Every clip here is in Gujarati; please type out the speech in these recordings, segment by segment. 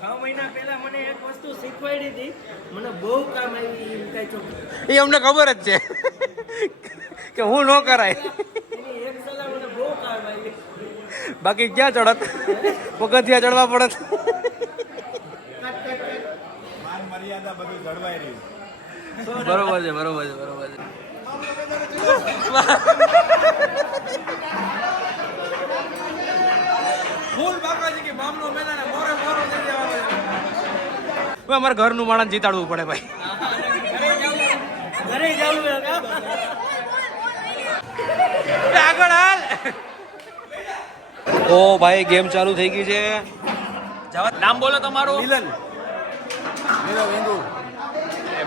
છ મહિના પહેલા મને એક વસ્તુ શીખવાડી હતી. મને બહુ કામ આવી એમ કાંઈ એ અમને ખબર જ છે કે હું ન કરાય. એની એક સલાહ મને બહુ કામ આવી. બાકી ક્યાં ચડત? પગથિયા ચડવા પડત. મર્યાદા બધું જળવાઈ રહ્યું બરોબર છે બરોબર છે બરોબર છે. ફૂલ બાકાજી કે બામનો મેદાને અમારે ઘરનું માણસ જીતાડવું પડે ભાઈ. આગળ હાલ. ઓ ભાઈ ગેમ ચાલુ થઈ ગઈ છે. જવા નામ બોલો તમારું. મિલન.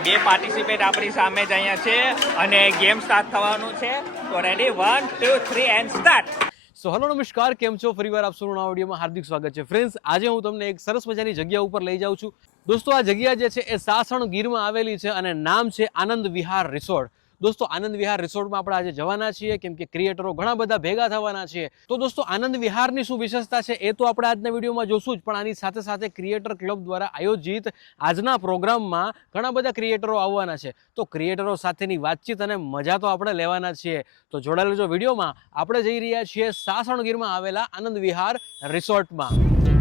બે પાર્ટિસિપેટ આપણી સામે જ અહીંયા છે અને ગેમ સ્ટાર્ટ થવાનું છે. તો ready one two three and start so hello નમસ્કાર. કેમ છો? ફરીવાર આપ સૌનું ઓડિયોમાં વિડીયોમાં હાર્દિક સ્વાગત છે. ફ્રેન્ડ્સ આજે હું તમને એક સરસ મજાની જગ્યા ઉપર લઈ જાઉં છું. દોસ્તો, આ જગ્યા જે છે એ સાસણ ગીરમાં આવેલી છે અને નામ છે આનંદ વિહાર રિસોર્ટ. દોસ્તો, આનંદ વિહાર રિસોર્ટમાં આપણે આજે જવાના છીએ, કેમ કે ક્રિએટરો ઘણા બધા ભેગા થવાના છે. તો દોસ્તો, આનંદ વિહારની શું વિશેષતા છે એ તો આપણે આજના વિડીયોમાં જોશું જ, પણ આની સાથે સાથે ક્રિએટર ક્લબ દ્વારા આયોજિત આજના પ્રોગ્રામમાં ઘણા બધા ક્રિએટરો આવવાના છે. તો ક્રિએટરો સાથેની વાતચીત અને મજા તો આપણે લેવાના છીએ. તો જોડાયેલો જો વિડીયોમાં. આપણે જઈ રહ્યા છીએ સાસણગીરમાં આવેલા આનંદ વિહાર રિસોર્ટમાં.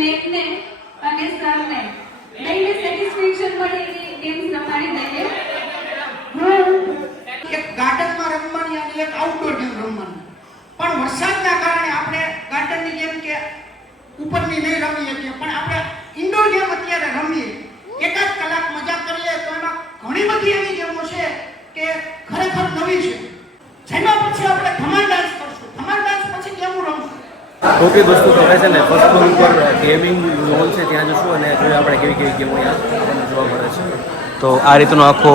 મેમને અને સરને. બંને સેટિસ્ફેક્શન મળે એવી ગેમ્સ રમાડી દઈએ. એક ગાર્ડનમાં રમવાની અને એક આઉટડોર ગેમ રમવાની. પણ વરસાદના કારણે આપણે ગાર્ડનની ગેમ કે ઉપરની નહીં રમી શકીએ પણ આપણે ઇન્ડોર ગેમ અત્યારે રમીએ. એકાદ કલાક મજા કરીએ તો એમાં ઘણી બધી એવી ગેમો છે કે ખરેખર નવી છે. જેમાં પછી આપણે ધમાલ ડાન્સ કરશું. ધમાલ ડાન્સ પછી કેવું રમશું? ઓકે દોસ્તો તો છે ને ફર્સ્ટ ફ્લોર ઉપર ગેમિંગ ઝોન છે ત્યાં જશું અને જોઈએ આપણે કેવી કેવી ગેમો અહીંયા જોવા મળે છે. તો આ રીતનો આખો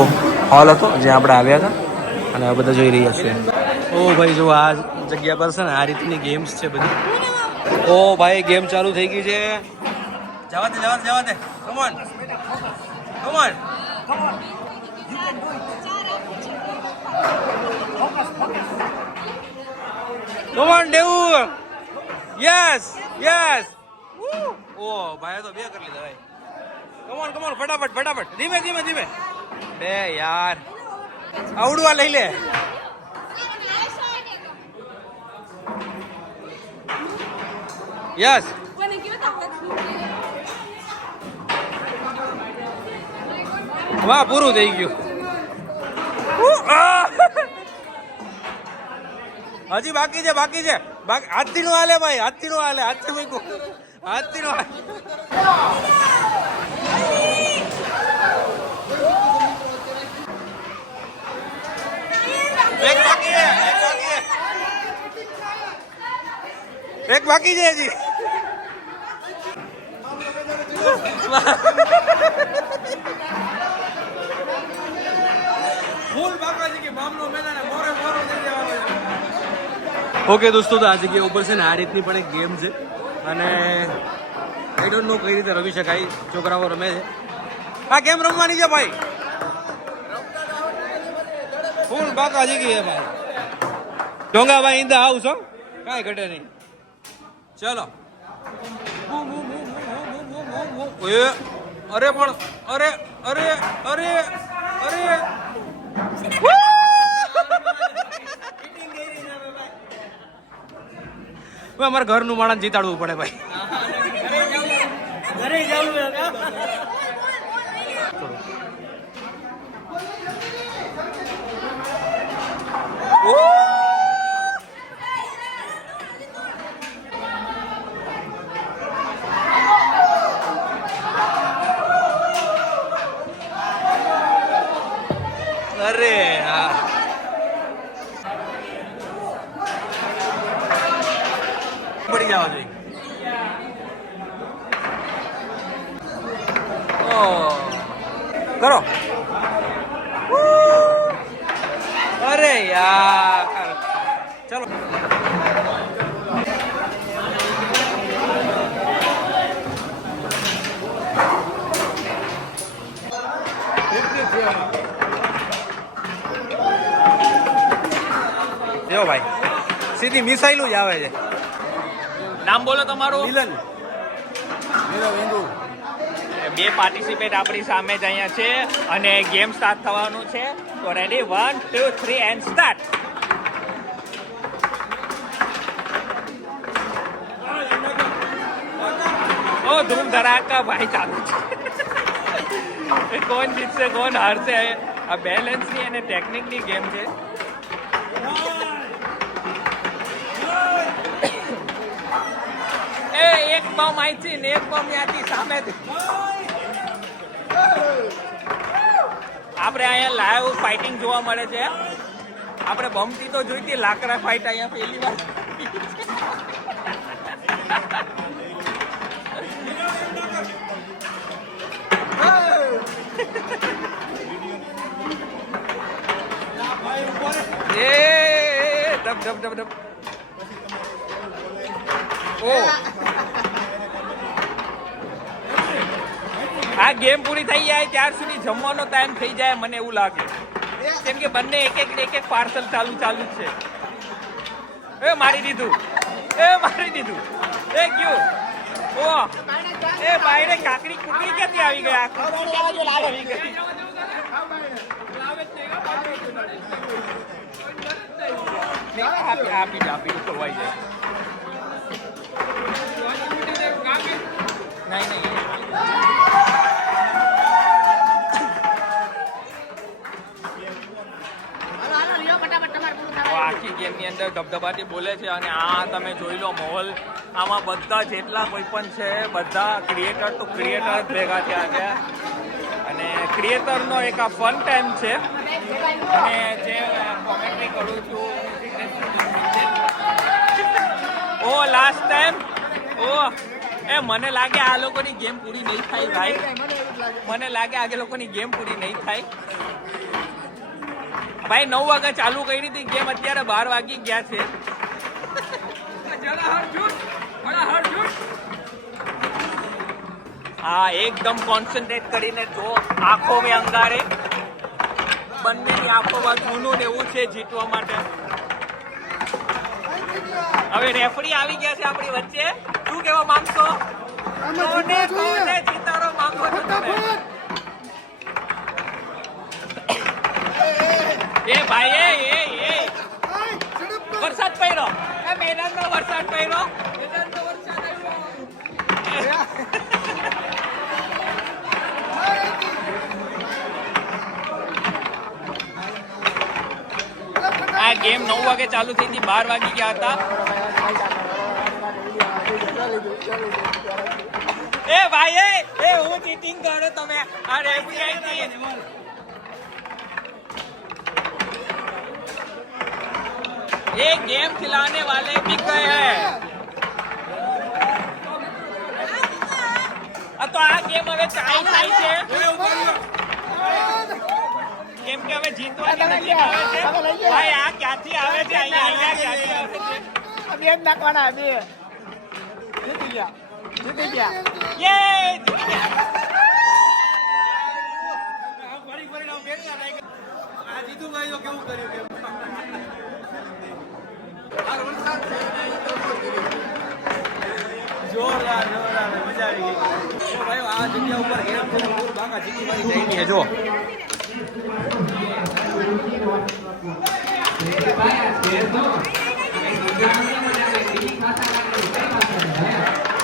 હોલ હતો જ્યાં આપણે આવ્યા હતા અને આ બધા જોઈ રહ્યા છીએ. ઓ ભાઈ જો આ જગ્યા પર છે ને આ રીતની ગેમ્સ છે બધી. ઓ ભાઈ ગેમ ચાલુ થઈ ગઈ છે. જવા દે જવા દે જવા દે. Come on come on come on Daewoo yes yes ઓ ભાઈ તો બે કરી લીધા ભાઈ કમોન કમોન ફટાફટ ફટાફટ ધીમે ધીમે ધીમે બે યાર આવડવા લઈ લે યસ વાહ પૂરું થઈ ગયું ઉ, આ. હજી બાકી છે બાકી છે બાકી હાથથી નું હાલે ભાઈ હાથથી નું હાલે હાથથી મૂકું હાથથી નું એક બાકી એક બાકી એક બાકી છે હજી. ફૂલ બાકાજી કે બામનો મેદાને ઓકે દોસ્તો, તો આ જગ્યા ઉપર છે ને આ રીતની પણ એક ગેમ છે. અને આઈ ડોન્ટ નો કઈ રીતે રમી શકાય. છોકરાઓ રમે છે. આ ગેમ રમવાની છે ભાઈ. ફૂલ બાકા હે ભાઈ ડોંગા ભાઈ. ઇન ધ હાઉસ હો. કાંઈ ઘટે નહીં. ચલો. અરે પણ, અરે અરે અરે અરે. હવે અમારે ઘરનું માણસ જીતાડવું પડે ભાઈ. ઘરે સીધી મિસાઈલું જ આવે છે. નામ બોલો તમારું. મિલન. બે પાર્ટિસિપેટ આપણી સામે જ અહીંયા છે અને ગેમ સ્ટાર્ટ થવાનું છે. તો ready one two three and start ઓ ધૂમ ધડાકા ભાઈ ચાલુ છે. કોણ જીતશે કોણ હારશે? આ બેલેન્સની અને ટેકનિકની ગેમ છે એ એક બોમ્બ અહીંથી ને એક બોમ્બ ત્યાંથી સામેથી આપણે અહીંયા લાઈવ ફાઇટિંગ જોવા મળે છે. આપણે બમતી તો જોઈતી લાકડા ફાઇટ અહીંયા પહેલી વાર. એ ડબ ડબ ડબ ડબ ઓ. આ ગેમ પૂરી થઈ જાય ત્યાર સુધી જમવાનો ટાઈમ થઈ જાય મને એવું લાગે કેમ કે બંને એક એક એક એક પાર્સલ ચાલુ ચાલુ છે એ મારી દીધું એ મારી દીધું એ ગયું ઓ એ બાયરે કાકડી કુકડી ક્યાંથી આવી ગયા આપી આપી આપી ખોવાઈ જાય ધબધબાટી બોલે છે અને આ તમે જોઈ લો માહોલ. આમાં બધા જેટલા કોઈ પણ છે, બધા ક્રિએટર તો ક્રિએટર જ ભેગા થયા છે. અને ક્રિએટરનો એક આ ફન ટાઈમ છે. અને જે કોમેન્ટ્રી કરું છું, ઓ લાસ્ટ ટાઈમ ઓ, એ મને લાગે આ લોકોની ગેમ પૂરી નહીં થાય, ભાઈ. મને લાગે આ લોકોની ગેમ પૂરી નહીં થાય. ભાઈ નવ વાગે ચાલુ કરી હતી ગેમ અત્યારે બાર વાગી ગયા છે? હા એકદમ કોન્સન્ટ્રેટ કરીને જો આંખો મેં અંગારે. બંનેની આંખોમાં જૂનું ને એવું છે જીતવા માટે. હવે રેફરી આવી ગયા છે આપણી વચ્ચે. શું કહેવા માંગશો કોને કોને જીતાડો માંગો છો તમે એ ભાઈ એ એ એ વરસાદ પડ્યો એ વરસાદ પડ્યો મેદાનનો વરસાદ આવ્યો આ ગેમ નવ વાગે ચાલુ થઈ હતી બાર વાગી ગયા હતા. એ ભાઈ એ હું ચીટિંગ કરો તમે. આ રેફરી ये गेम खिलाने वाले बिक गए हैं આ તો આ ગેમ હવે ચાલુ થાય છે કેમ કે હવે જીતવાની નજીક આવે છે ભાઈ આ ક્યાંથી આવે છે અહીંયા અહીંયા ક્યાંથી આવે છે બે જ નાખવાના બે જીતી ગયા જીતી ગયા યે જીતી ગયા જોરદાર જોરદાર મજા આવી ગઈ તો ભાઈ આ જગ્યા ઉપર ગેમ છે પૂર જો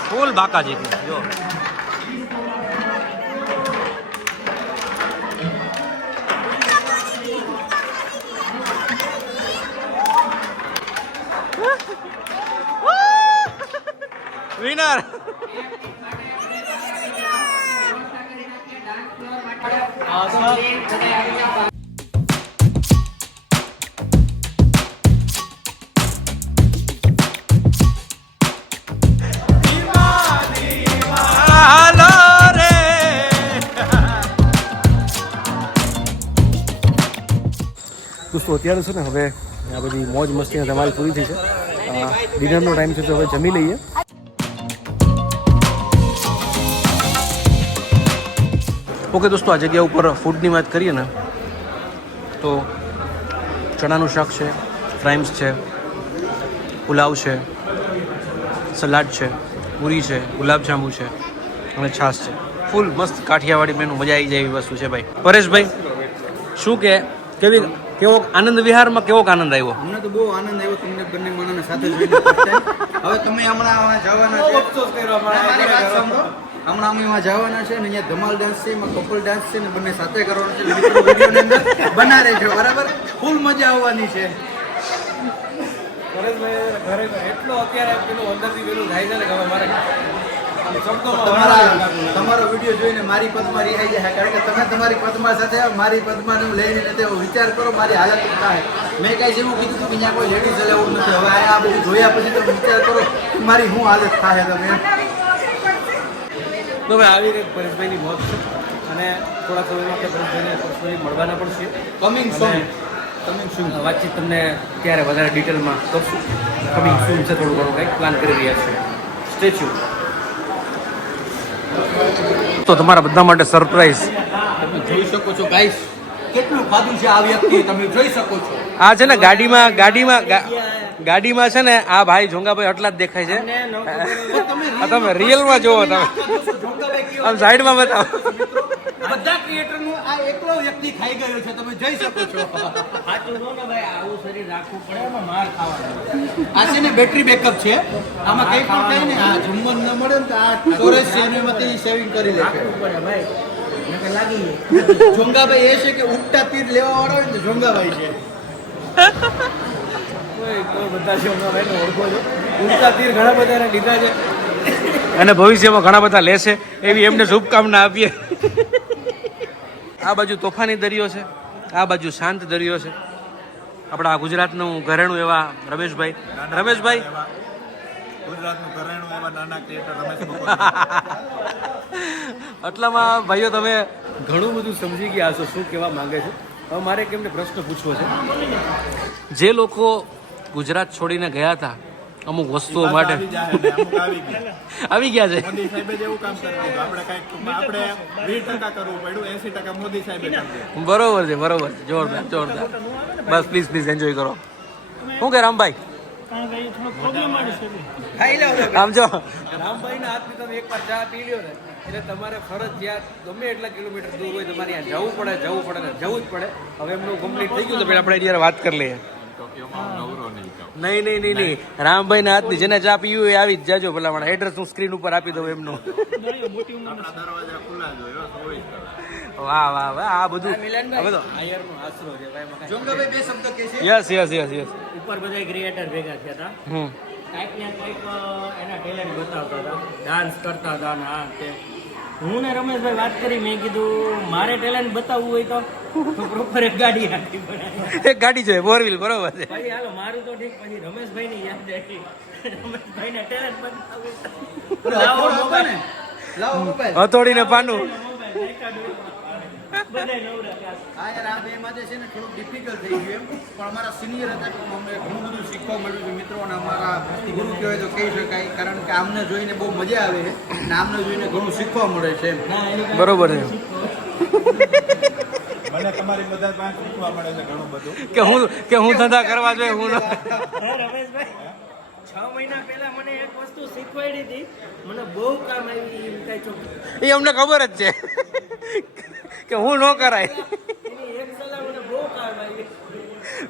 ફૂલ બાકા જીતી જો. વિનર દોસ્તો, અત્યારે છે ને હવે આ બધી મોજ મસ્તી તમારી પૂરી થઈ છે. ડિનરનો ટાઈમ છે તો હવે જમી લઈએ. ઓકે દોસ્તો આ જગ્યા ઉપર ફૂડની વાત કરીએ ને તો ચણાનું શાક છે ફ્રાઈમ્સ છે પુલાવ છે સલાડ છે પૂરી છે ગુલાબજાંબુ છે અને છાશ છે. ફૂલ મસ્ત કાઠિયાવાડી મેનુ મજા આવી જાય એવી વસ્તુ છે ભાઈ. પરેશભાઈ શું કે? કેવી કેવો આનંદ વિહારમાં કેવો આનંદ આવ્યો? અમને તો બહુ આનંદ આવ્યો તમને બંને માણસને સાથે જોઈને. હવે તમે હમણાં જવાના છે. મારી વાત સાંભળો. હમણાં અમે એમાં જવાના છે ને અહીંયા ધમાલ ડાન્સ છે એમાં કપલ ડાન્સ છે ને બંને સાથે કરવાનો છે. મિત્રો વિડીયોની અંદર બના રહેજો બરાબર? ફૂલ મજા આવવાની છે. એટલો અત્યારે પેલું અંદરથી પેલું થાય છે ને હવે મારે? તમારા તમારો વીડિયો જોઈને મારી પદમાં રિહાઈ જાય. કારણ કે તમે તમારી પદ્મા સાથે મારી પદમાં લઈને તેઓ વિચાર કરો મારી હાલત થાય? મેં કાંઈ જેવું કીધું હતું કે ત્યાં કોઈ લેડીઝ લેવું નથી. હવે આ બધું જોયા પછી તમે વિચાર કરો કે મારી શું હાલત થાય તમે? તો હવે આવી રીતે પરેશભાઈની મોત છે. અને થોડા સમયમાં આપણે પરેશભાઈને પરેશભાઈ મળવાના પણ છીએ કમિંગ સોન કમિંગ સૂન વાતચીત તમને ત્યારે વધારે ડિટેલમાં કરશું. કમિંગ સૂન છે થોડું ઘણું કંઈક પ્લાન કરી રહ્યા છીએ સ્ટેચ્યુ તો તમારા બધા માટે સરપ્રાઈઝ તમે જોઈ શકો છો ગાઈસ કેટલું ખાધું છે આ વ્યક્તિ તમે જોઈ શકો છો. આ છે ને ગાડીમાં ગાડીમાં ગાડીમાં છે ને આ ભાઈ જોંગાભાઈ આટલા જ દેખાય છે. આ તમે રિયલમાં જોવો તમે. આમ સાઈડમાં બતાવો. બધા ક્રિએટરનું આ એકલો વ્યક્તિ ખાઈ ગયો છે તમે જઈ શકો છો. સાચું જો ને ભાઈ આવું શરીર રાખવું પડે એમાં માર ખાવાનો. આ છે ને બેટરી બેકઅપ છે. આમાં કઈ પણ થાય ને આ જમવાનું ન મળે ને તો આ સ્ટોરેજ છે એનું સેવિંગ કરી લે પડે ભાઈ. લાગી જોંગાભાઈ એ છે કે ઉઠતા તીર લેવા વાળો હોય ને ઝોંગાભાઈ જોંગાભાઈ છે. બધા ઓળખો છો. ઉડતા તીર ઘણા બધા એને લીધા છે. અને ભવિષ્યમાં ઘણા બધા લેશે. એવી એમને શુભકામના આપીએ. આ બાજુ તોફાની દરિયો છે. આ બાજુ શાંત દરિયો છે. આપણા ગુજરાતનું ઘરેણું એવા રમેશભાઈ. રમેશભાઈ? ગુજરાતનું ઘરેણું એવા નાના ક્રિએટર રમેશ એટલામાં ભાઈઓ તમે ઘણું બધું સમજી ગયા હશો શું કહેવા માંગે છે? હવે મારે કેમને પ્રશ્ન પૂછવો છે. જે લોકો ગુજરાત છોડીને ગયા હતા. અમુક વસ્તુઓ માટે. આવી ગયા છે મોદી સાહેબે જ કામ કરી આપણે કંઈક આપણે વીસ ટકા કરવું પડ્યું એસી ટકા મોદી સાહેબે બરોબર છે બરોબર છે. જોરદાર જોરદાર. બસ પ્લીઝ પ્લીઝ એન્જોય કરો. શું કે રામભાઈ? આમ જો. રામભાઈના હાથની તમે એકવાર ચા પી લ્યો ને એટલે તમારે ફરજિયાત ગમે એટલા કિલોમીટર દૂર હોય તમારે ત્યાં જવું પડે જવું પડે ને જવું જ પડે. હવે એમનું કમ્પ્લીટ થઈ ગયું તો પછી આપણે વાત કરી લઈએ. નહીં નહીં નહીં નહીં રામભાઈના હાથની જેને ચા પીવું એ આવી જ જાજો ભલા મને એડ્રેસ હું સ્ક્રીન ઉપર આપી દઉં એમનું. આપણા દરવાજા ખુલ્લા જ હોય હો, ચોવીસ કલાક. વાહ વાહ વાહ આ બધું. હવે તો આયરનો આશરો છે ભાઈ જોંગાભાઈ બે શબ્દ કે છે? યસ યસ યસ યસ ઉપર બધા ક્રિએટર ભેગા થયા હતા. હમ. કાંઈક ને કાઈક એના ટેલેન્ટ બતાવતા હતા. ડાન્સ કરતા હતા ને આ તે. હું ને રમેશભાઈ વાત કરી મેં કીધું મારે ટેલેન્ટ બતાવવું હોય તો પ્રોપર એક ગાડી રાખવી પડે. એક ગાડી જોઈએ ફોર વ્હીલ બરોબર છે. પછી હાલો મારું તો ઠીક પછી રમેશભાઈની યાદ રમેશભાઈ ને ટેલેન્ટ બતાવવું. લાવો મોબાઈલ લાવો મોબાઈલ હથોડીને પાનું. બધાય નવરા હા યાર આ બે માટે છે ને થોડુંક ડિફિકલ્ટ થઈ ગયું એમ. પણ અમારા સિનિયર હતા તો અમને ઘણું બધું શીખવા મળ્યું છે. મિત્રો અને અમારા ગુરુ કહેવાય તો કહી શકાય કારણ કે આમને જોઈને બહુ મજા આવે છે અને આમને જોઈને ઘણું શીખવા મળે છે એમ. બરોબર છે. મને તમારી બધા પાસે શીખવા મળે છે ઘણું બધું. કે હું કે હું ધંધા કરવા જોઈએ હું રમેશભાઈ. છ મહિના પહેલા મને એક વસ્તુ શીખવાડી હતી. મને બહુ એ અમને ખબર જ છે કે હું ન કરાય. મને બહુ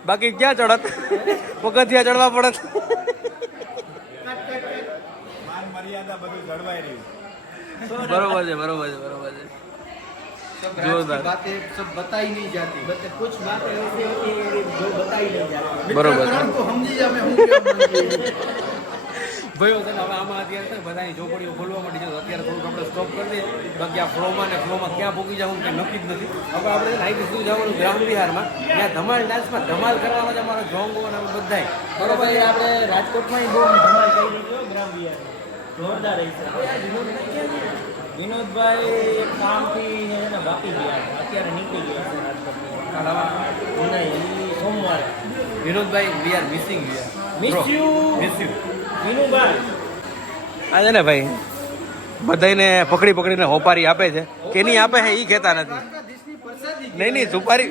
બાકી ક્યાં ચડત? પગથિયા ચડવા પડત. બરોબર. છે બરોબર છે બરોબર છે. બરોબર માંગુ છું. હવે આમાં અત્યારે બધાની ચોપડીઓ ખોલવા માટે છે. અત્યારે થોડુંક આપણે સ્ટોપ કરી દઈએ. બાકી આ ફ્લોમાં ને ફ્લોમાં ક્યાં ભોગી જવું કંઈ નક્કી જ નથી. હવે આપણે અહીંથી શું જવાનું? ગ્રામ વિહારમાં. ત્યાં ધમાલ ડાન્સમાં ધમાલ કરવામાં જ અમારો જોંગો અને અમે બધાય. બરોબર? આપણે રાજકોટમાં બહુ ધમાલ કરી ગ્રામ બિહાર જોરદાર રહી વિનોદભાઈ એક કામથી એને બાકી ગયા. અત્યારે નીકળી ગયા છે નહીં સોમવારે. Vinodbhai we are missing you miss you miss you આ છે ને ભાઈ બધાને પકડી પકડીને હોપારી આપે છે. કેની આપે છે? એ કહેતા નથી. નહીં નહીં સુપારી